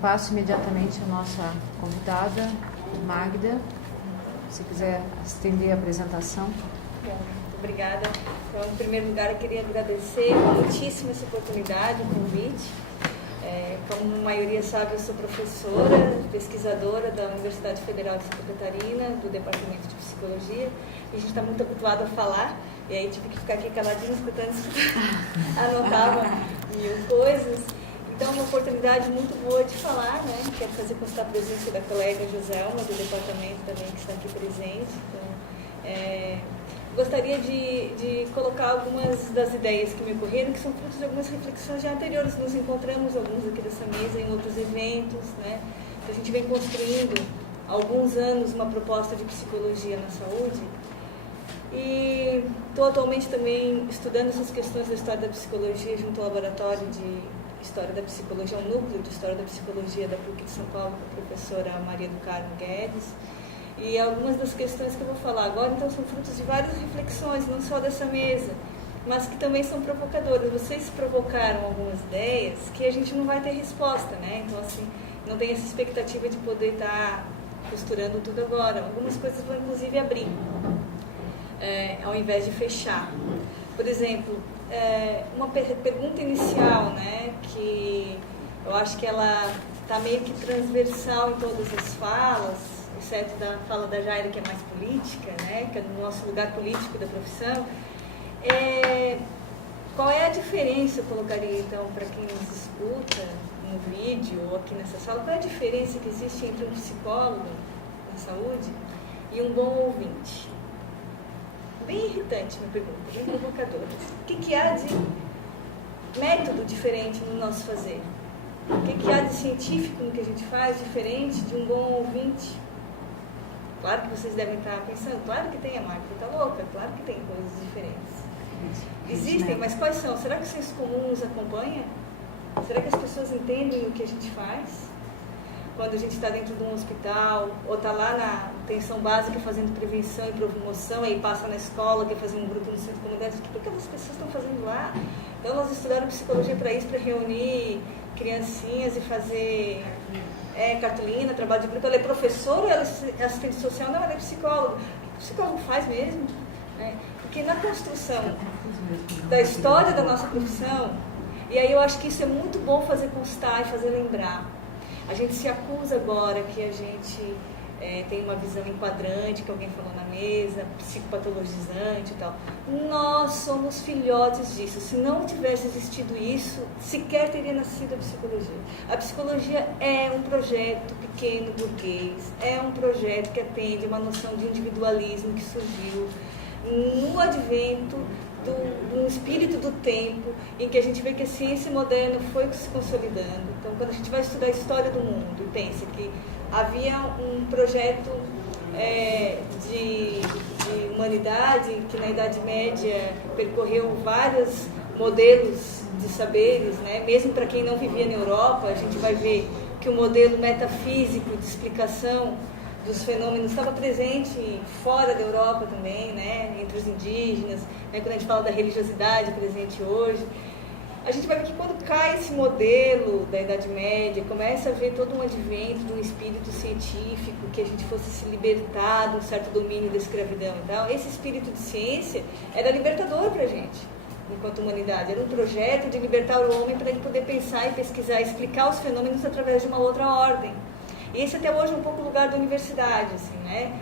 Passo imediatamente a nossa convidada, Magda, se quiser estender a apresentação. Bom, muito obrigada. Então, em primeiro lugar, eu queria agradecer muitíssimo essa oportunidade, o convite. Como a maioria sabe, eu sou professora, pesquisadora da Universidade Federal de Santa Catarina, do Departamento de Psicologia, e a gente está muito habituado a falar, e aí tive que ficar aqui caladinho, escutando, anotava mil coisas. Então, uma oportunidade muito boa de falar, né? Quero fazer constar a presença da colega Joselma, do departamento também, que está aqui presente. Então, gostaria de colocar algumas das ideias que me ocorreram, que são frutos de algumas reflexões já anteriores. Nos encontramos, alguns aqui dessa mesa, em outros eventos, né? A gente vem construindo, há alguns anos, uma proposta de psicologia na saúde. E estou atualmente também estudando essas questões da história da psicologia junto ao Laboratório de História da Psicologia, um núcleo de História da Psicologia da PUC de São Paulo, com a professora Maria do Carmo Guedes. E algumas das questões que eu vou falar agora, então, são frutos de várias reflexões, não só dessa mesa, mas que também são provocadoras. Vocês provocaram algumas ideias que a gente não vai ter resposta, né? Então, assim, não tem essa expectativa de poder estar costurando tudo agora. Algumas coisas vão, inclusive, abrir, ao invés de fechar. Por exemplo, uma pergunta inicial, né, que eu acho que ela está meio que transversal em todas as falas, exceto da fala da Jaira, que é mais política, né, que é no nosso lugar político da profissão. Qual é a diferença, eu colocaria então para quem nos escuta no vídeo ou aqui nessa sala, qual é a diferença que existe entre um psicólogo na saúde e um bom ouvinte? Bem irritante minha pergunta, bem provocadora. O que há de método diferente no nosso fazer? O que há de científico no que a gente faz diferente de um bom ouvinte? Claro que vocês devem estar pensando, claro que tem, a Magda está louca, claro que tem coisas diferentes. Existem, mas quais são? Será que o senso comum nos acompanha? Será que as pessoas entendem o que a gente faz? Quando a gente está dentro de um hospital, ou está lá na atenção básica fazendo prevenção e promoção, aí passa na escola, quer fazer um grupo no centro de comunidade, o que aquelas pessoas estão fazendo lá? Então, nós estudaram psicologia para isso, para reunir criancinhas e fazer cartolina, trabalho de grupo. Ela é professora, ela é assistente social, não, ela é psicóloga. O que o psicólogo faz mesmo? Porque na construção da história da nossa profissão, e aí eu acho que isso é muito bom fazer constar e fazer lembrar. A gente se acusa agora que a gente tem uma visão enquadrante, que alguém falou na mesa, psicopatologizante e tal. Nós somos filhotes disso. Se não tivesse existido isso, sequer teria nascido a psicologia. A psicologia é um projeto pequeno burguês, é um projeto que atende a uma noção de individualismo que surgiu no advento do espírito do tempo, em que a gente vê que a ciência moderna foi se consolidando. Então, quando a gente vai estudar a história do mundo e pensa que havia um projeto de humanidade que na Idade Média percorreu vários modelos de saberes, né? Mesmo para quem não vivia na Europa, a gente vai ver que o modelo metafísico de explicação dos fenômenos estava presente fora da Europa também, né? Entre os indígenas, né? Quando a gente fala da religiosidade presente hoje, a gente vai ver que quando cai esse modelo da Idade Média, começa a ver todo um advento de um espírito científico, que a gente fosse se libertar de um certo domínio da escravidão e tal. Esse espírito de ciência era libertador para a gente, enquanto humanidade. Era um projeto de libertar o homem para ele poder pensar e pesquisar, explicar os fenômenos através de uma outra ordem. E esse até hoje é um pouco o lugar da universidade, assim, né?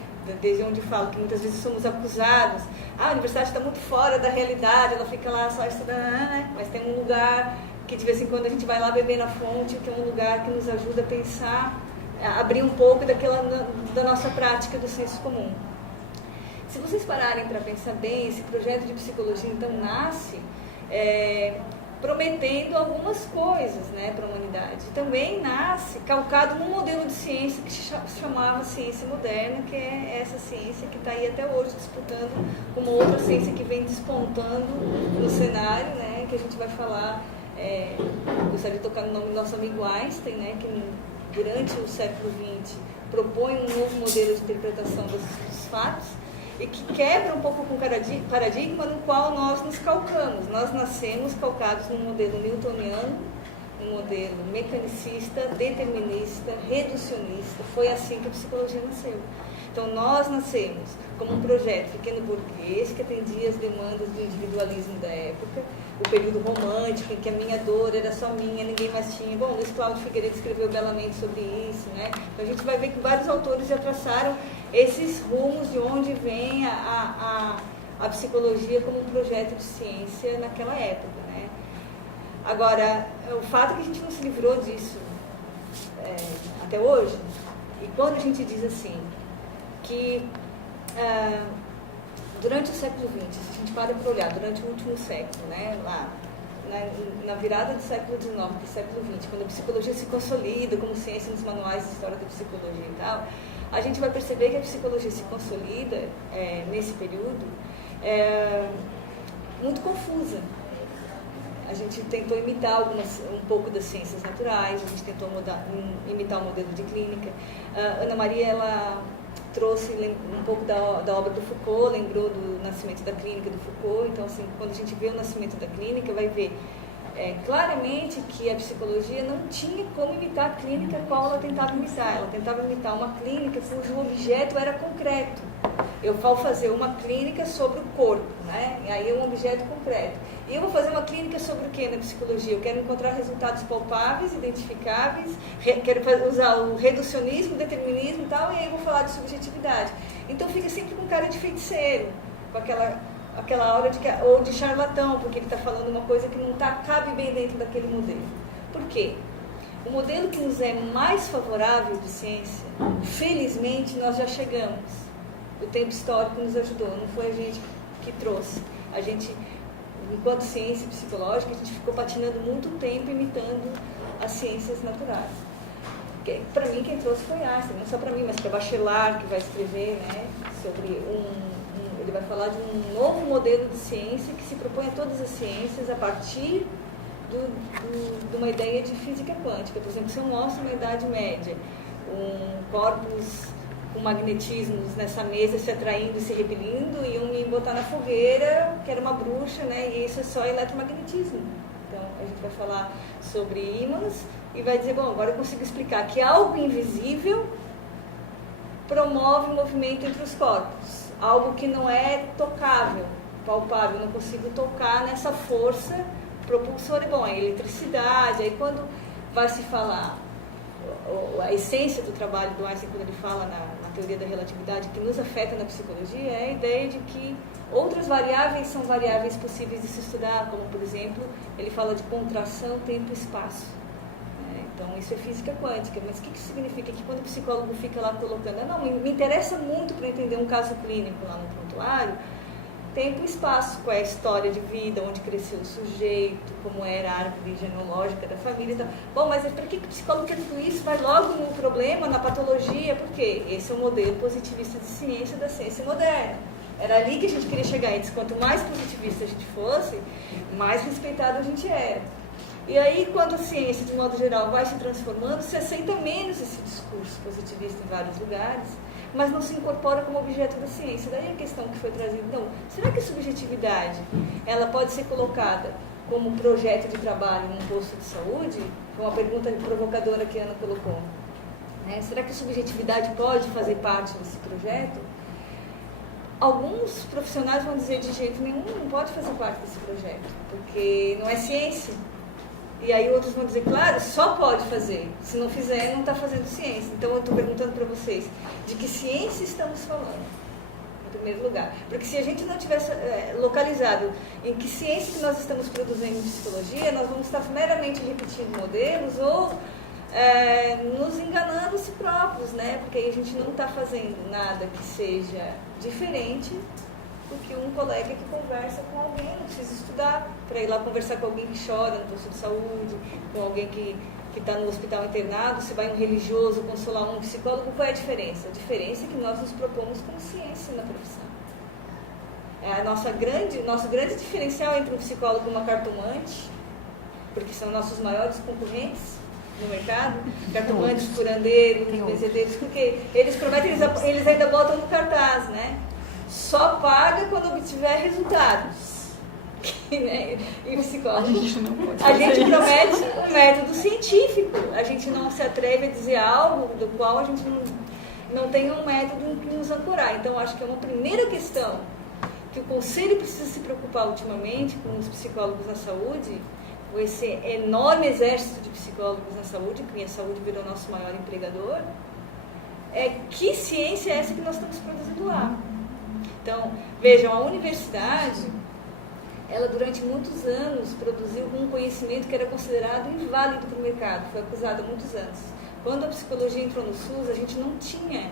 Desde onde falo que muitas vezes somos acusados. A universidade está muito fora da realidade, ela fica lá só estudando, né? Mas tem um lugar que de vez em quando a gente vai lá beber na fonte, que é um lugar que nos ajuda a pensar, a abrir um pouco da nossa prática do senso comum. Se vocês pararem para pensar bem, esse projeto de psicologia então nasce prometendo algumas coisas, né, para a humanidade. Também nasce calcado num modelo de ciência que se chamava ciência moderna, que é essa ciência que está aí até hoje disputando com uma outra ciência que vem despontando no cenário, né, que a gente vai falar. Gostaria de tocar no nome do nosso amigo Einstein, né, que durante o século XX propõe um novo modelo de interpretação dos fatos, e que quebra um pouco com o paradigma no qual nós nos calcamos. Nós nascemos calcados num modelo newtoniano, um modelo mecanicista, determinista, reducionista. Foi assim que a psicologia nasceu. Então, nós nascemos como um projeto pequeno burguês que atendia as demandas do individualismo da época, o período romântico, em que a minha dor era só minha, ninguém mais tinha. Bom, Luiz Cláudio Figueiredo escreveu belamente sobre isso, né? Então, a gente vai ver que vários autores já traçaram esses rumos de onde vem a psicologia como um projeto de ciência naquela época, né? Agora, o fato é que a gente não se livrou disso até hoje, e quando a gente diz assim, que durante o século XX, se a gente para olhar, durante o último século, né, lá, na virada do século XIX para o século XX, quando a psicologia se consolida como ciência nos manuais de história da psicologia e tal, a gente vai perceber que a psicologia se consolida nesse período muito confusa. A gente tentou imitar um pouco das ciências naturais, a gente tentou imitar o modelo de clínica. Ana Maria, ela trouxe um pouco da obra do Foucault, lembrou do nascimento da clínica do Foucault. Então, assim, quando a gente vê o nascimento da clínica, vai ver claramente que a psicologia não tinha como imitar a clínica a qual ela tentava imitar. Ela tentava imitar uma clínica cujo objeto era concreto. Eu vou fazer uma clínica sobre o corpo, né? E aí é um objeto concreto. E eu vou fazer uma clínica sobre o que na psicologia? Eu quero encontrar resultados palpáveis, identificáveis, quero usar o reducionismo, o determinismo e tal, e aí eu vou falar de subjetividade. Então fica sempre com cara de feiticeiro, com aquela aura ou de charlatão, porque ele está falando uma coisa que não cabe bem dentro daquele modelo. Por quê? O modelo que nos é mais favorável de ciência, felizmente nós já chegamos. O tempo histórico nos ajudou, não foi a gente que trouxe. A gente, enquanto ciência psicológica, a gente ficou patinando muito tempo imitando as ciências naturais. Para mim, quem trouxe foi Einstein, não só para mim, mas para Bachelard, que vai escrever, né, sobre ele vai falar de um novo modelo de ciência que se propõe a todas as ciências a partir de uma ideia de física quântica. Por exemplo, se eu mostro na Idade Média um corpus com magnetismos nessa mesa se atraindo e se repelindo, e me botar na fogueira, que era uma bruxa, né? E isso é só eletromagnetismo. Então, a gente vai falar sobre ímãs e vai dizer, bom, agora eu consigo explicar que algo invisível promove o movimento entre os corpos. Algo que não é tocável, palpável, não consigo tocar nessa força propulsora. Bom, a eletricidade, aí quando vai se falar a essência do trabalho do Einstein, quando ele fala na teoria da relatividade, que nos afeta na psicologia, é a ideia de que outras variáveis são variáveis possíveis de se estudar, como, por exemplo, ele fala de contração, tempo e espaço. Então, isso é física quântica. Mas o que isso significa? Que quando o psicólogo fica lá colocando, não, me interessa muito para entender um caso clínico lá no prontuário, tempo e espaço, qual é a história de vida, onde cresceu o sujeito, como era a árvore genealógica da família e tal. Bom, mas para que o psicólogo quer tudo isso? Vai logo no problema, na patologia, por quê? Esse é o modelo positivista de ciência da ciência moderna. Era ali que a gente queria chegar, e disse, quanto mais positivista a gente fosse, mais respeitado a gente era. E aí, quando a ciência, de modo geral, vai se transformando, se aceita menos esse discurso positivista em vários lugares, mas não se incorpora como objeto da ciência. Daí a questão que foi trazida, então, será que a subjetividade ela pode ser colocada como projeto de trabalho num posto de saúde? Foi uma pergunta provocadora que a Ana colocou. Será que a subjetividade pode fazer parte desse projeto? Alguns profissionais vão dizer de jeito nenhum, não pode fazer parte desse projeto, porque não é ciência. E aí outros vão dizer, claro, só pode fazer. Se não fizer, não está fazendo ciência. Então eu estou perguntando para vocês, de que ciência estamos falando, em primeiro lugar? Porque se a gente não tivesse localizado em que ciência que nós estamos produzindo em psicologia, nós vamos estar meramente repetindo modelos ou nos enganando a si próprios, né? Porque aí a gente não está fazendo nada que seja diferente do que um colega que conversa com alguém, não precisa estudar para ir lá conversar com alguém que chora no posto de saúde, com alguém que está no hospital internado, se vai um religioso consolar um psicólogo. Qual é a diferença? A diferença é que nós nos propomos como ciência na profissão. Nosso grande diferencial entre um psicólogo e uma cartomante, porque são nossos maiores concorrentes no mercado, cartomantes, curandeiros, benzedeiros, porque eles prometem, eles ainda botam no cartaz, né? Só paga quando obtiver resultados. E psicólogo, A gente não pode a gente fazer promete um método científico, a gente não se atreve a dizer algo do qual a gente não tem um método em que nos ancorar. Então, acho que é uma primeira questão que o Conselho precisa se preocupar ultimamente com os psicólogos na saúde, com esse enorme exército de psicólogos na saúde, que a saúde virou nosso maior empregador, é que ciência é essa que nós estamos produzindo lá. Então, vejam, a universidade, ela durante muitos anos produziu um conhecimento que era considerado inválido para o mercado, foi acusado há muitos anos. Quando a psicologia entrou no SUS, a gente não tinha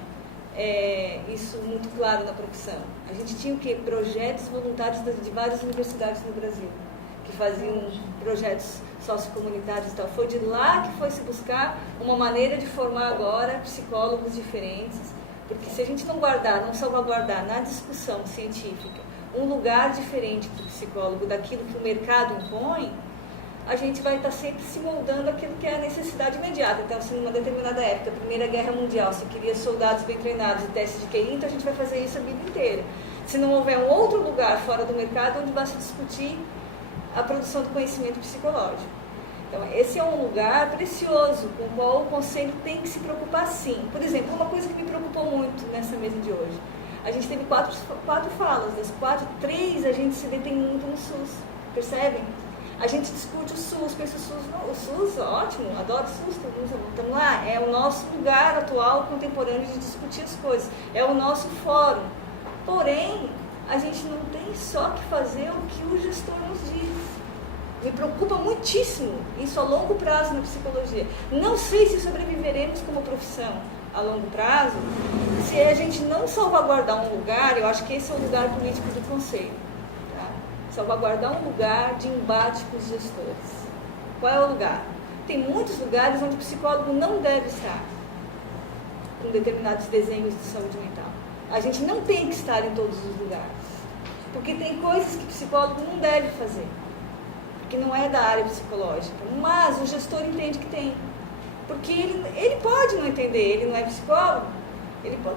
isso muito claro na profissão. A gente tinha o quê? Projetos voluntários de várias universidades no Brasil, que faziam projetos sociocomunitários e tal. Foi de lá que foi se buscar uma maneira de formar agora psicólogos diferentes, porque se a gente não guardar, não salvaguardar na discussão científica um lugar diferente para o psicólogo daquilo que o mercado impõe, a gente vai estar sempre se moldando aquilo que é a necessidade imediata. Então, se numa determinada época, Primeira Guerra Mundial, se queria soldados bem treinados e testes de QI, então a gente vai fazer isso a vida inteira. Se não houver um outro lugar fora do mercado onde vai se discutir a produção do conhecimento psicológico. Então, esse é um lugar precioso com o qual o Conselho tem que se preocupar, sim. Por exemplo, uma coisa que me preocupou muito nessa mesa de hoje. A gente teve quatro falas, das 4, 3 a gente se detém muito no SUS, percebem? A gente discute o SUS, pensa o SUS, ótimo, adoro o SUS, estamos lá, é o nosso lugar atual, contemporâneo de discutir as coisas, é o nosso fórum. Porém, a gente não tem só que fazer o que o gestor nos diz. Me preocupa muitíssimo isso a longo prazo na psicologia. Não sei se sobreviveremos como profissão a longo prazo, se a gente não salvaguardar um lugar, eu acho que esse é o lugar político do Conselho. Salvaguardar um lugar de embate com os gestores. Qual é o lugar? Tem muitos lugares onde o psicólogo não deve estar com determinados desenhos de saúde mental. A gente não tem que estar em todos os lugares, porque tem coisas que o psicólogo não deve fazer, porque não é da área psicológica, mas o gestor entende que tem, porque ele pode não entender, ele não é psicólogo.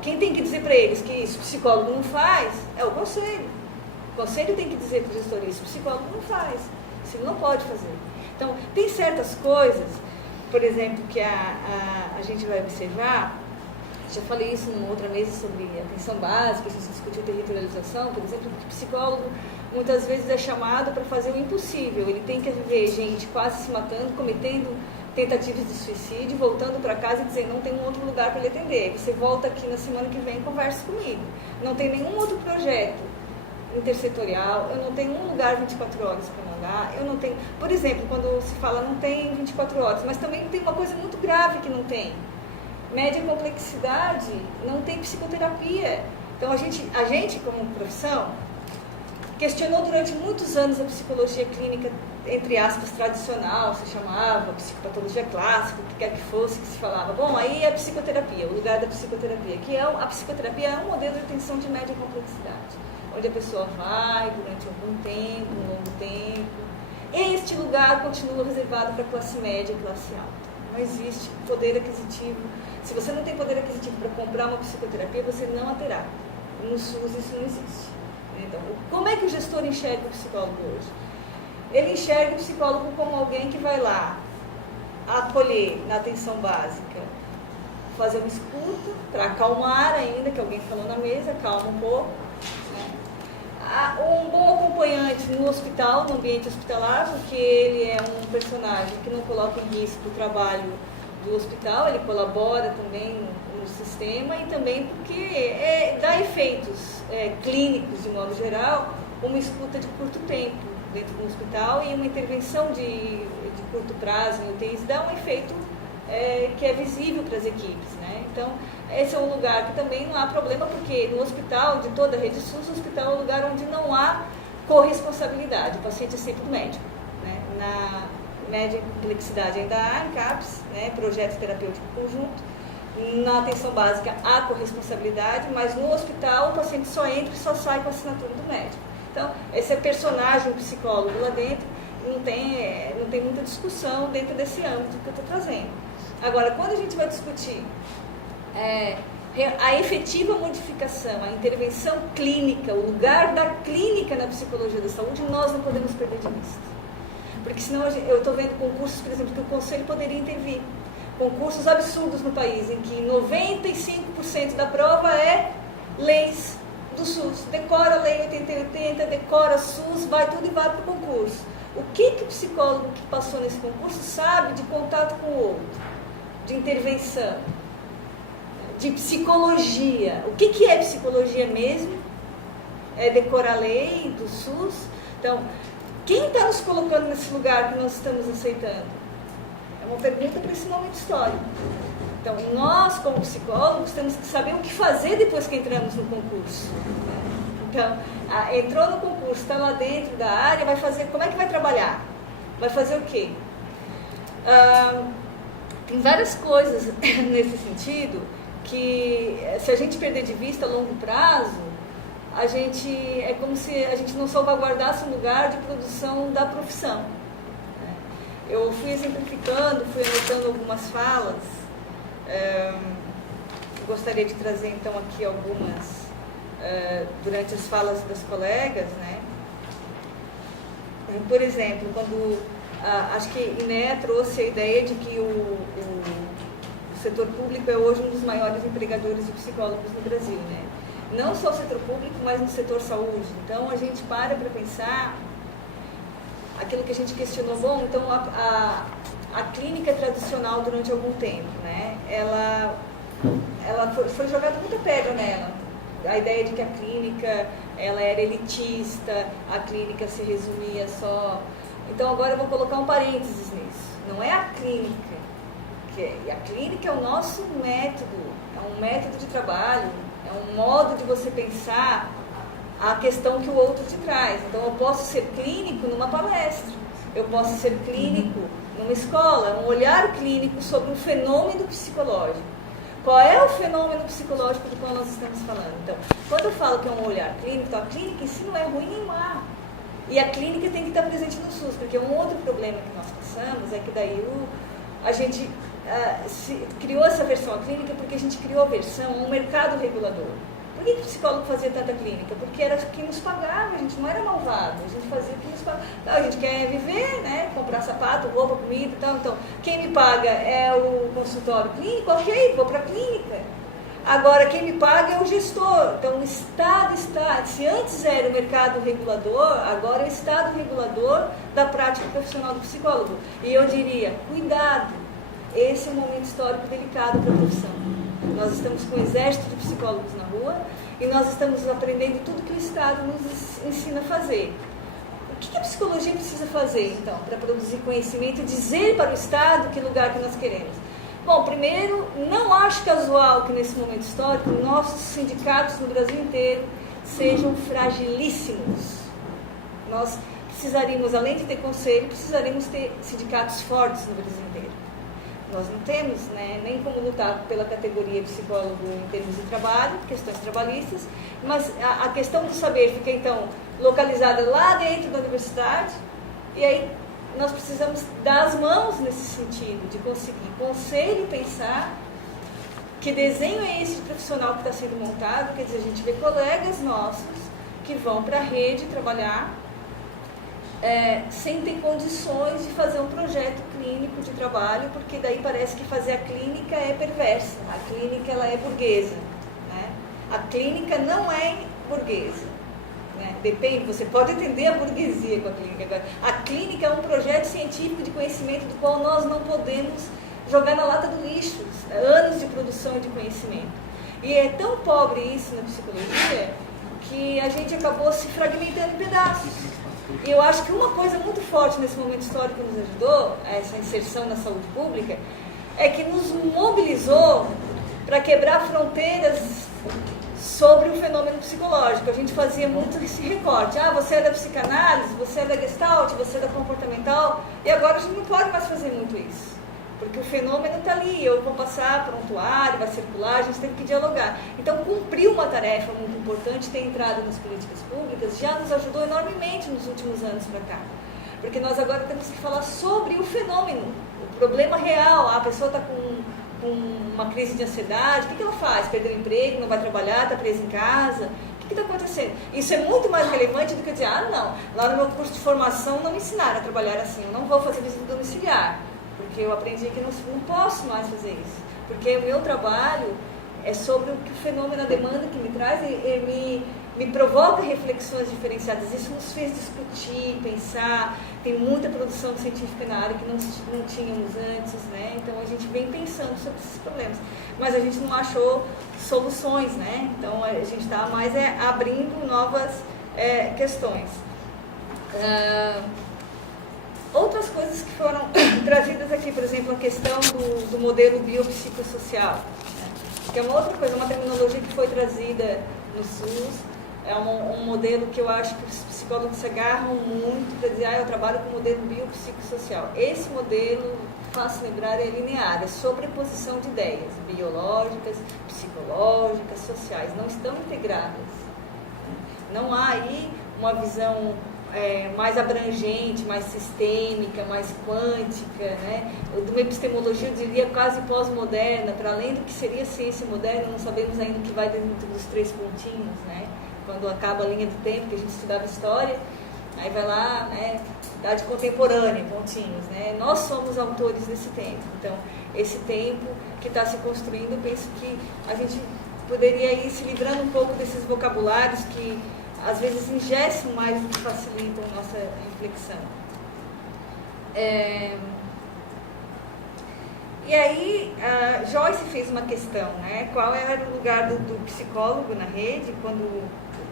Quem tem que dizer para eles que isso o psicólogo não faz é o Conselho. O Conselho tem que dizer para o gestor isso, o psicólogo não faz, isso ele não pode fazer. Então, tem certas coisas, por exemplo, que a gente vai observar, já falei isso numa outra mesa sobre atenção básica, se discutiu territorialização, por exemplo, que o psicólogo muitas vezes é chamado para fazer o impossível, ele tem que ver gente quase se matando, cometendo tentativas de suicídio, voltando para casa e dizendo, não tem um outro lugar para ele atender, você volta aqui na semana que vem e conversa comigo. Não tem nenhum outro projeto intersetorial, eu não tenho um lugar 24 horas para mandar, eu não tenho... Por exemplo, quando se fala não tem 24 horas, mas também tem uma coisa muito grave que não tem. Média complexidade, não tem psicoterapia. Então, a gente como profissão, questionou durante muitos anos a psicologia clínica, entre aspas, tradicional, se chamava, psicopatologia clássica, o que quer que fosse, que se falava. Bom, aí é a psicoterapia, o lugar da psicoterapia, que a psicoterapia é um modelo de atenção de média complexidade, onde a pessoa vai durante algum tempo, um longo tempo. Este lugar continua reservado para classe média e classe alta. Não existe poder aquisitivo. Se você não tem poder aquisitivo para comprar uma psicoterapia, você não a terá. No SUS isso não existe. Então, como é que o gestor enxerga o psicólogo hoje? Ele enxerga o psicólogo como alguém que vai lá acolher na atenção básica, fazer uma escuta, para acalmar ainda, que alguém falou na mesa, calma um pouco. Um bom acompanhante no hospital, no ambiente hospitalar, porque ele é um personagem que não coloca em risco o trabalho do hospital, ele colabora também no sistema e também porque dá efeitos clínicos, de modo geral, uma escuta de curto tempo dentro do hospital e uma intervenção de curto prazo em UTIs dá um efeito que é visível para as equipes, né? Então, esse é um lugar que também não há problema, porque no hospital, de toda a rede SUS, o hospital é um lugar onde não há corresponsabilidade, o paciente é sempre do médico, né? Na média complexidade ainda há CAPS, né? Projeto terapêutico conjunto, na atenção básica há corresponsabilidade, mas no hospital o paciente só entra e só sai com a assinatura do médico. Então, esse personagem psicólogo lá dentro não tem muita discussão dentro desse âmbito que eu estou trazendo. Agora, quando a gente vai discutir a efetiva modificação, a intervenção clínica, o lugar da clínica na psicologia da saúde, nós não podemos perder de vista. Porque senão eu estou vendo concursos, por exemplo, que o Conselho poderia intervir. Concursos absurdos no país, em que 95% da prova é leis do SUS. Decora a lei 8080, decora SUS, vai tudo e vai para o concurso. O que o psicólogo que passou nesse concurso sabe de contato com o outro, de intervenção, de psicologia? O que é psicologia mesmo? É decorar a lei do SUS? Então, quem está nos colocando nesse lugar que nós estamos aceitando? É uma pergunta para esse momento histórico. Então, nós, como psicólogos, temos que saber o que fazer depois que entramos no concurso. Então, entrou no concurso, está lá dentro da área, vai fazer, como é que vai trabalhar? Vai fazer o quê? Tem várias coisas nesse sentido que, se a gente perder de vista a longo prazo, é como se a gente não salvaguardasse um lugar de produção da profissão. Eu fui exemplificando, fui anotando algumas falas. Gostaria de trazer então aqui algumas durante as falas das colegas, né? Por exemplo, quando acho que Iné trouxe a ideia de que o setor público é hoje um dos maiores empregadores de psicólogos no Brasil, né? Não só o setor público, mas no setor saúde. Então a gente para pensar aquilo que a gente questionou. Bom, então a clínica tradicional durante algum tempo, né? Ela foi jogada muita pedra nela. A ideia de que a clínica ela era elitista, a clínica se resumia só. Então agora eu vou colocar um parênteses nisso. Não é a clínica, a clínica é o nosso método, é um método de trabalho, é um modo de você pensar a questão que o outro te traz. Então eu posso ser clínico numa palestra, eu posso ser clínico numa escola, um olhar clínico sobre um fenômeno psicológico. Qual é o fenômeno psicológico do qual nós estamos falando? Então, quando eu falo que é um olhar clínico, então a clínica em si não é ruim nem má. E a clínica tem que estar presente no SUS, porque um outro problema que nós passamos é que daí a gente criou essa versão clínica porque a gente criou a versão, um mercado regulador. Por que o psicólogo fazia tanta clínica? Porque era quem nos pagava, a gente não era malvado, a gente fazia o que nos pagava. Então, a gente quer viver, né? Comprar sapato, roupa, comida e tal. Então, quem me paga é o consultório clínico, ok, vou para a clínica. Agora, quem me paga é o gestor. Então, o Estado está, se antes era o mercado regulador, agora é o Estado regulador da prática profissional do psicólogo. E eu diria, cuidado, esse é um momento histórico delicado para a profissão. Nós estamos com um exército de psicólogos na rua e nós estamos aprendendo tudo que o Estado nos ensina a fazer. O que a psicologia precisa fazer, então, para produzir conhecimento e dizer para o Estado que lugar que nós queremos? Bom, primeiro, não acho casual que nesse momento histórico nossos sindicatos no Brasil inteiro sejam fragilíssimos. Nós precisaríamos, além de ter conselho, precisaríamos ter sindicatos fortes no Brasil inteiro. Nós não temos, né, nem como lutar pela categoria psicólogo em termos de trabalho, questões trabalhistas, mas a questão do saber fica, então, localizada lá dentro da universidade, e aí nós precisamos dar as mãos nesse sentido, de conseguir conselho e pensar que desenho é esse de profissional que está sendo montado. Quer dizer, a gente vê colegas nossos que vão para a rede trabalhar sem ter condições de fazer um projeto clínico de trabalho, porque daí parece que fazer a clínica é perversa, a clínica ela é burguesa, né? A clínica não é burguesa, né? Depende, você pode entender a burguesia com a clínica. Agora, a clínica é um projeto científico de conhecimento do qual nós não podemos jogar na lata do lixo, anos de produção e de conhecimento. E é tão pobre isso na psicologia que a gente acabou se fragmentando em pedaços. E eu acho que uma coisa muito forte nesse momento histórico que nos ajudou, essa inserção na saúde pública, é que nos mobilizou para quebrar fronteiras sobre o fenômeno psicológico. A gente fazia muito esse recorte. Você é da psicanálise, você é da gestalt, você é da comportamental, e agora a gente não pode mais fazer muito isso. Porque o fenômeno está ali, eu vou passar prontuário, vai circular, a gente tem que dialogar. Então, cumprir uma tarefa muito importante, ter entrado nas políticas públicas, já nos ajudou enormemente nos últimos anos para cá. Porque nós agora temos que falar sobre o fenômeno, o problema real. A pessoa está com com uma crise de ansiedade, o que ela faz? Perdeu o emprego, não vai trabalhar, está presa em casa? O que está acontecendo? Isso é muito mais relevante do que dizer, não, lá no meu curso de formação não me ensinaram a trabalhar assim, eu não vou fazer visita domiciliar, porque eu aprendi que não posso mais fazer isso, porque o meu trabalho é sobre o que o fenômeno, a demanda que me traz e me provoca reflexões diferenciadas. Isso nos fez discutir, pensar. Tem muita produção científica na área que não tínhamos antes, né? Então a gente vem pensando sobre esses problemas, mas a gente não achou soluções, né? Então a gente está mais abrindo novas questões. Outras coisas que foram trazidas aqui, por exemplo, a questão do modelo biopsicossocial, né? Que é uma outra coisa, uma terminologia que foi trazida no SUS. É um modelo que eu acho que os psicólogos se agarram muito para dizer, eu trabalho com o modelo biopsicossocial. Esse modelo, faço lembrar, é linear, é sobreposição de ideias biológicas, psicológicas, sociais, não estão integradas. Não há aí uma visão mais abrangente, mais sistêmica, mais quântica, né? De uma epistemologia, eu diria, quase pós-moderna, para além do que seria ciência moderna, não sabemos ainda o que vai dentro dos 3 pontinhos, né? Quando acaba a linha do tempo, que a gente estudava história, aí vai lá, né, idade contemporânea, pontinhos, né? Nós somos autores desse tempo. Então, esse tempo que está se construindo, eu penso que a gente poderia ir se livrando um pouco desses vocabulários que, às vezes, engessam mais do que facilitam a nossa reflexão. E aí, a Joyce fez uma questão, né? Qual era o lugar do psicólogo na rede quando...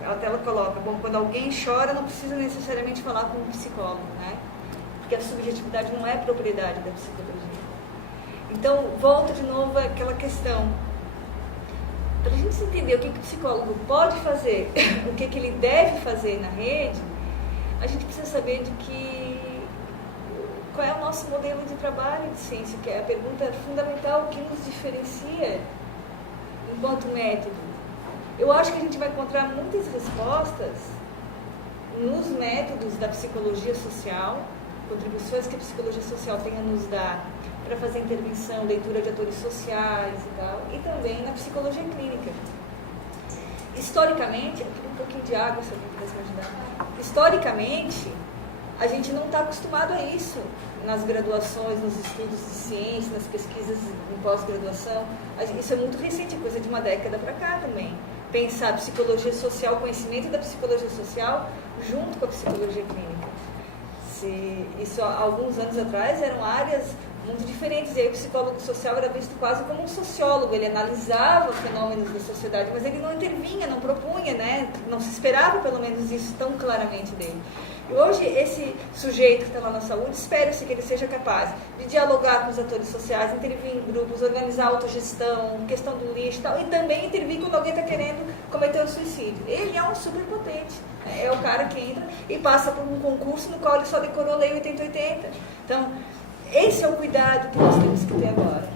Até ela coloca, quando alguém chora, não precisa necessariamente falar com um psicólogo, né? Porque a subjetividade não é propriedade da psicologia. Então, volta de novo àquela questão. Para a gente entender o que o psicólogo pode fazer, o que ele deve fazer na rede, a gente precisa saber qual é o nosso modelo de trabalho de ciência, que é a pergunta fundamental que nos diferencia enquanto método. Eu acho que a gente vai encontrar muitas respostas nos métodos da psicologia social, contribuições que a psicologia social tem a nos dar para fazer intervenção, leitura de atores sociais e tal, e também na psicologia clínica. Historicamente, eu queria um pouquinho de água, se alguém pudesse me ajudar. Historicamente, a gente não está acostumado a isso nas graduações, nos estudos de ciência, nas pesquisas em pós-graduação. Isso é muito recente, coisa de uma década para cá também. Pensar a psicologia social, o conhecimento da psicologia social junto com a psicologia clínica. Isso há alguns anos atrás eram áreas muito diferentes, e aí o psicólogo social era visto quase como um sociólogo, ele analisava fenômenos da sociedade, mas ele não intervinha, não propunha, né? Não se esperava pelo menos isso tão claramente dele. E hoje esse sujeito que está lá na saúde, espera-se que ele seja capaz de dialogar com os atores sociais, intervir em grupos, organizar a autogestão, questão do lixo e tal, e também intervir quando alguém está querendo cometer o suicídio. Ele é um superpotente, né? É o cara que entra e passa por um concurso no qual ele só decorou a Lei 8080. Então, esse é o cuidado que nós temos que ter agora.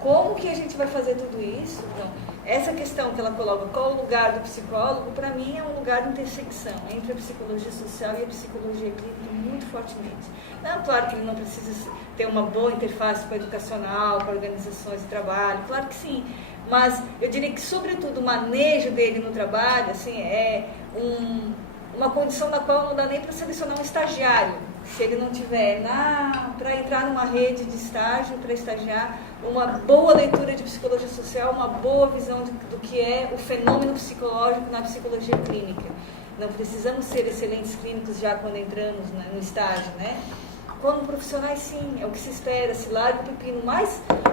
Como que a gente vai fazer tudo isso? Então, essa questão que ela coloca, qual o lugar do psicólogo, para mim é um lugar de intersecção entre a psicologia social e a psicologia clínica muito fortemente. Não, claro que ele não precisa ter uma boa interface com a educacional, com organizações de trabalho, claro que sim, mas eu diria que, sobretudo, o manejo dele no trabalho assim, é uma condição na qual não dá nem para selecionar um estagiário, se ele não tiver para entrar numa rede de estágio, para estagiar, uma boa leitura de psicologia social, uma boa visão do que é o fenômeno psicológico na psicologia clínica. Não precisamos ser excelentes clínicos já quando entramos, né, no estágio, né? Como profissionais, sim, é o que se espera, se larga o pepino,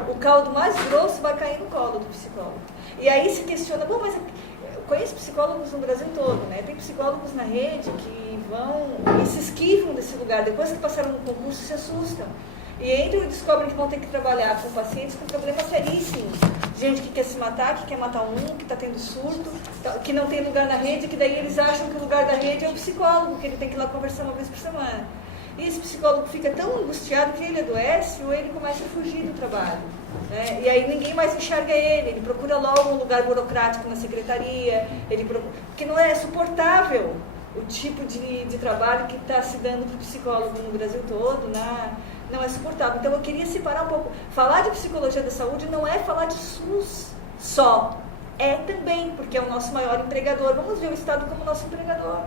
o caldo mais grosso vai cair no colo do psicólogo. E aí se questiona, mas eu conheço psicólogos no Brasil todo, né? Tem psicólogos na rede que vão e se esquivam desse lugar, depois que passaram no concurso se assustam. E entram e descobrem que vão ter que trabalhar com pacientes com problemas seríssimos. Gente que quer se matar, que quer matar que está tendo surto, que não tem lugar na rede, que daí eles acham que o lugar da rede é o psicólogo, que ele tem que ir lá conversar uma vez por semana. E esse psicólogo fica tão angustiado que ele adoece ou ele começa a fugir do trabalho, né? E aí ninguém mais enxerga ele procura logo um lugar burocrático na secretaria, porque não é suportável o tipo de trabalho que está se dando para o psicólogo no Brasil todo, não é suportável. Então eu queria separar um pouco. Falar de psicologia da saúde não é falar de SUS só. É também, porque é o nosso maior empregador. Vamos ver o Estado como nosso empregador.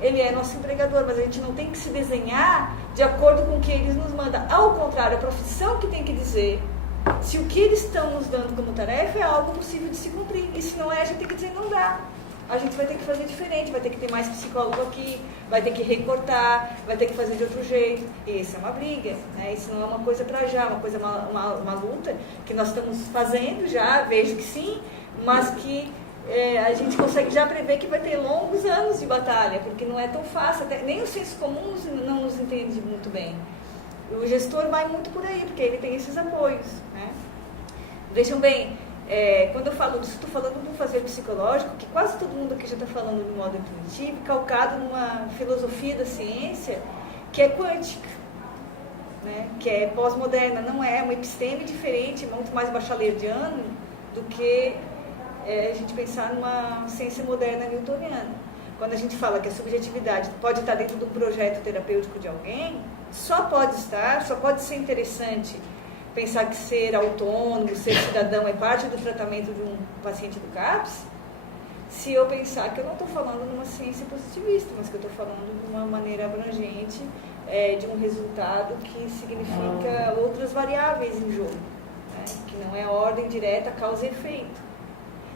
Ele é nosso empregador, mas a gente não tem que se desenhar de acordo com o que eles nos mandam. Ao contrário, a profissão que tem que dizer se o que eles estão nos dando como tarefa é algo possível de se cumprir. E se não é, a gente tem que dizer não dá. A gente vai ter que fazer diferente, vai ter que ter mais psicólogo aqui, vai ter que recortar, vai ter que fazer de outro jeito. E isso é uma briga, né? Isso não é uma coisa para já, uma luta que nós estamos fazendo já, vejo que sim, mas que a gente consegue já prever que vai ter longos anos de batalha, porque não é tão fácil, até, nem o senso comum não nos entende muito bem. O gestor vai muito por aí, porque ele tem esses apoios, né? Vejam bem, quando eu falo disso, estou falando de um fazer psicológico, que quase todo mundo aqui já está falando de modo intuitivo, calcado numa filosofia da ciência que é quântica, né? Que é pós-moderna, não é uma episteme diferente, muito mais bachelerdiano do que a gente pensar numa ciência moderna newtoniana. Quando a gente fala que a subjetividade pode estar dentro de um projeto terapêutico de alguém, só pode ser interessante pensar que ser autônomo, ser cidadão é parte do tratamento de um paciente do CAPS, se eu pensar que eu não estou falando numa ciência positivista, mas que eu estou falando de uma maneira abrangente, de um resultado que significa outras variáveis em jogo, né? Que não é ordem direta, causa e efeito.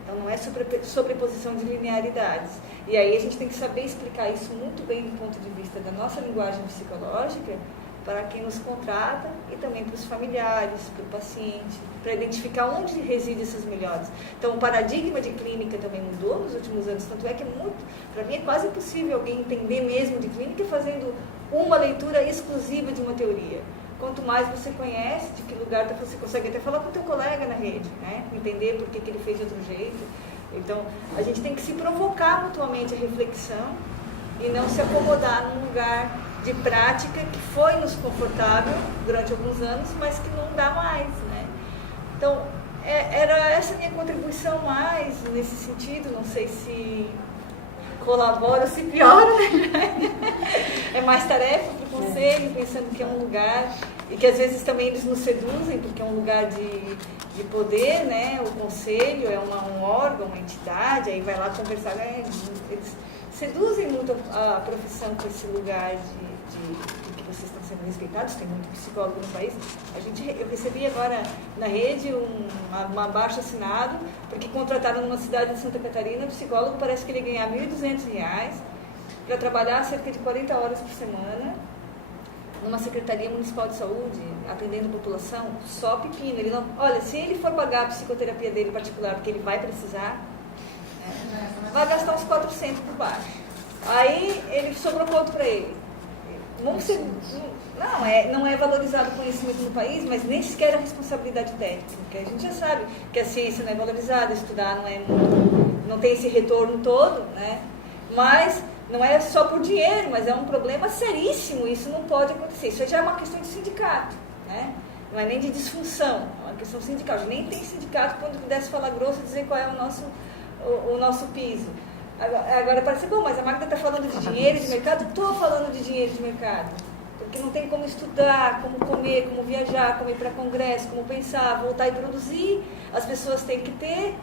Então não é sobreposição de linearidades. E aí a gente tem que saber explicar isso muito bem do ponto de vista da nossa linguagem psicológica, para quem nos contrata e também para os familiares, para o paciente, para identificar onde reside essas melhores. Então, o paradigma de clínica também mudou nos últimos anos, tanto é que para mim é quase impossível alguém entender mesmo de clínica fazendo uma leitura exclusiva de uma teoria. Quanto mais você conhece, de que lugar você consegue até falar com o teu colega na rede, né? Entender por que ele fez de outro jeito. Então, a gente tem que se provocar mutuamente a reflexão e não se acomodar num lugar de prática que foi nos confortável durante alguns anos, mas que não dá mais, né? Então, era essa minha contribuição mais nesse sentido, não sei se colabora ou se piora, né? É mais tarefa para o conselho, pensando que é um lugar, e que às vezes também eles nos seduzem, porque é um lugar de poder, né? O conselho é um órgão, uma entidade, aí vai lá conversar, né? Eles seduzem muito a profissão com esse lugar de que vocês estão sendo respeitados, tem muito psicólogo no país. Eu recebi agora na rede uma abaixo-assinado, porque contrataram numa cidade de Santa Catarina, o psicólogo parece que ele ganha R$ 1.200 para trabalhar cerca de 40 horas por semana, numa Secretaria Municipal de Saúde, atendendo a população, só pepino. Ele não, olha, se ele for pagar a psicoterapia dele particular, porque ele vai precisar, vai gastar uns 400 por baixo. Aí ele sobrou quanto para ele? Não é valorizado o conhecimento no país, mas nem sequer a responsabilidade técnica, porque a gente já sabe que a ciência não é valorizada, estudar não tem esse retorno todo, né? Mas não é só por dinheiro, mas é um problema seríssimo, isso não pode acontecer. Isso já é uma questão de sindicato, né? Não é nem de disfunção, é uma questão sindical. A gente nem tem sindicato quando pudesse falar grosso e dizer qual é o nosso piso. Agora parece bom, mas a Magda está falando de dinheiro e de mercado. Estou falando de dinheiro e de mercado, porque não tem como estudar, como comer, como viajar, como ir para congresso, como pensar, voltar e produzir. As pessoas têm que ter,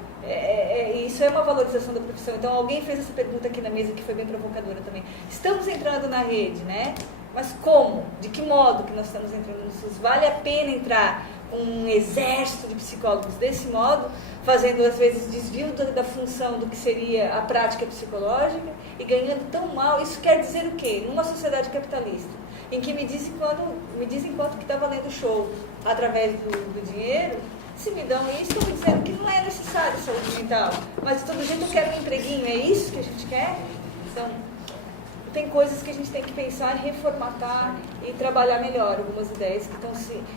isso é uma valorização da profissão. Então alguém fez essa pergunta aqui na mesa que foi bem provocadora também. Estamos entrando na rede, né? Mas como? De que modo que nós estamos entrando no SUS? Vale a pena entrar com um exército de psicólogos desse modo, fazendo às vezes desvio da função do que seria a prática psicológica e ganhando tão mal? Isso quer dizer o quê? Numa sociedade capitalista, em que me dizem quanto que está valendo o show através do dinheiro, se me dão isso, estão me dizendo que não é necessário saúde mental, mas de todo jeito eu quero um empreguinho, é isso que a gente quer? Então, tem coisas que a gente tem que pensar, reformatar e trabalhar melhor, algumas ideias que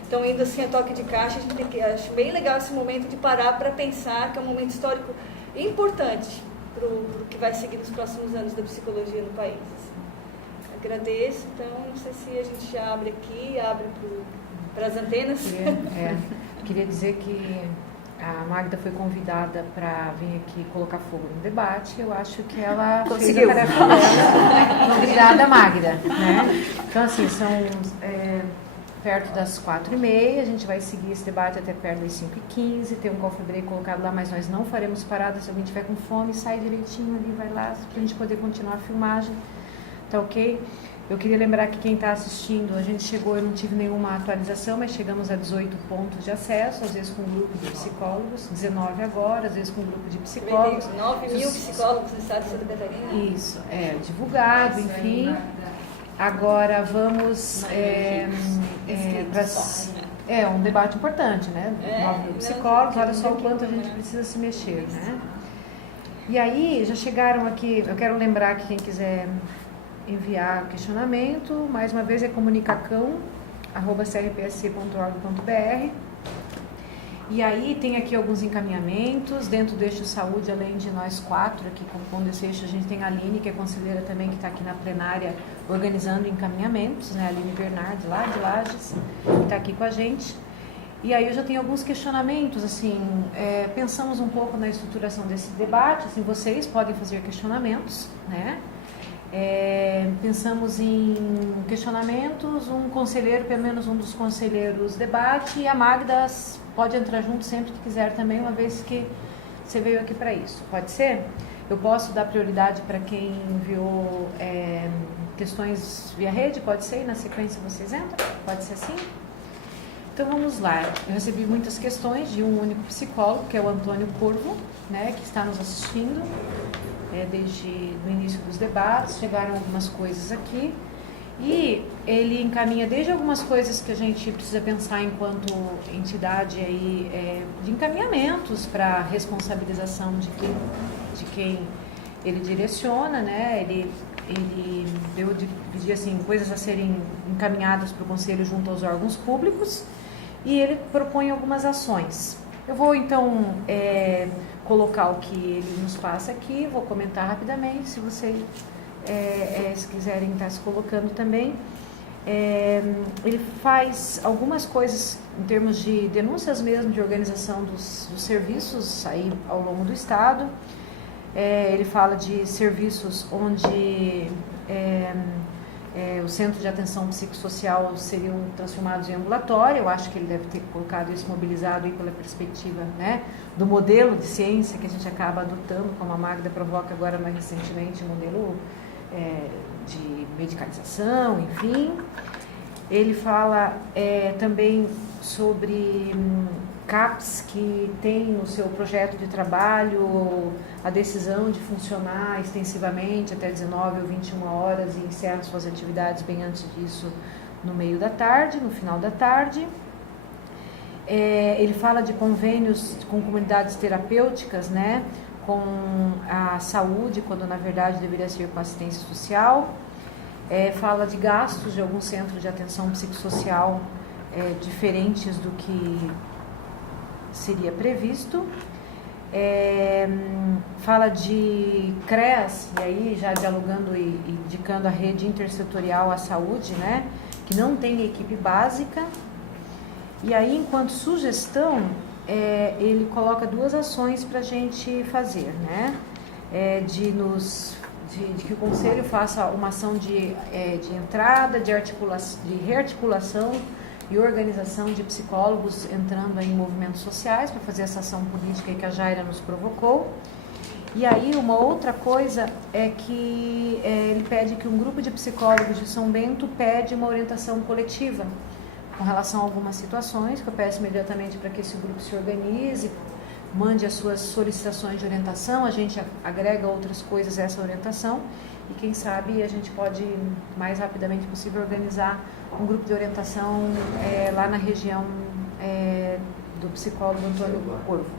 estão indo assim a toque de caixa. A gente tem que, acho bem legal esse momento de parar para pensar, que é um momento histórico importante para o que vai seguir nos próximos anos da psicologia no país. Assim. Agradeço, então, não sei se a gente já abre aqui, abre para as antenas. Queria dizer que a Magda foi convidada para vir aqui colocar fogo no debate. Eu acho que ela conseguiu. Fez a tarefa dela. Obrigada, Magda. Né? Então, assim, perto das 4h30, a gente vai seguir esse debate até perto das 5h15, tem um coffee break colocado lá, mas nós não faremos parada. Se alguém tiver com fome, sai direitinho ali, vai lá, para a gente poder continuar a filmagem, tá ok? Eu queria lembrar que quem está assistindo, a gente chegou, eu não tive nenhuma atualização, mas chegamos a 18 pontos de acesso, às vezes com um grupo de psicólogos, 19 agora, às vezes com um grupo de psicólogos. 9 mil psicólogos no estado de Santa Catarina? Isso, divulgado, enfim. Agora vamos para um debate importante, né? 9 mil psicólogos, olha só o quanto a gente precisa se mexer, né? E aí, já chegaram aqui, eu quero lembrar que quem quiser enviar questionamento, mais uma vez é comunicacão@crpsc.org.br. E aí tem aqui alguns encaminhamentos dentro do eixo saúde, além de nós 4 aqui compondo esse eixo, a gente tem a Aline, que é conselheira também, que está aqui na plenária organizando encaminhamentos, né? A Aline Bernardi, lá de Lages, que está aqui com a gente. E aí eu já tenho alguns questionamentos, assim, pensamos um pouco na estruturação desse debate, assim, vocês podem fazer questionamentos, né? Pensamos em questionamentos, um conselheiro, pelo menos um dos conselheiros debate, e a Magda pode entrar junto sempre que quiser também, uma vez que você veio aqui para isso. Pode ser? Eu posso dar prioridade para quem enviou questões via rede, pode ser? E na sequência vocês entram? Pode ser assim? Então vamos lá. Eu recebi muitas questões de um único psicólogo, que é o Antônio Corvo, né, que está nos assistindo desde o início dos debates. Chegaram algumas coisas aqui e ele encaminha desde algumas coisas que a gente precisa pensar enquanto entidade aí, de encaminhamentos para responsabilização de quem ele direciona, né? Ele deu dividir assim, coisas a serem encaminhadas para o Conselho junto aos órgãos públicos, e ele propõe algumas ações. Eu vou então colocar o que ele nos passa aqui, vou comentar rapidamente, se vocês se quiserem estar se colocando também. Ele faz algumas coisas em termos de denúncias mesmo, de organização dos serviços aí ao longo do estado. Ele fala de serviços onde o centro de atenção psicossocial seriam transformados em ambulatório. Eu acho que ele deve ter colocado isso mobilizado aí pela perspectiva, né, do modelo de ciência que a gente acaba adotando, como a Magda provoca agora mais recentemente, o modelo de medicalização, enfim. Ele fala também sobre CAPS, que tem no seu projeto de trabalho a decisão de funcionar extensivamente até 19 ou 21 horas e encerra suas atividades bem antes disso, no meio da tarde, no final da tarde. Ele fala de convênios com comunidades terapêuticas, né, com a saúde, quando na verdade deveria ser com a assistência social. Fala de gastos de alguns centros de atenção psicossocial diferentes do que seria previsto. Fala de CREAS, e aí já dialogando e indicando a rede intersetorial à saúde, né, que não tem equipe básica. E aí, enquanto sugestão, ele coloca 2 ações para a gente fazer, né, de que o Conselho faça uma ação de entrada, de rearticulação e organização de psicólogos entrando em movimentos sociais para fazer essa ação política que a Jaira nos provocou. E aí uma outra coisa é que ele pede que um grupo de psicólogos de São Bento pede uma orientação coletiva com relação a algumas situações, que eu peço imediatamente para que esse grupo se organize, mande as suas solicitações de orientação, a gente agrega outras coisas a essa orientação e quem sabe a gente pode, mais rapidamente possível, organizar um grupo de orientação lá na região do psicólogo Antônio Corvo.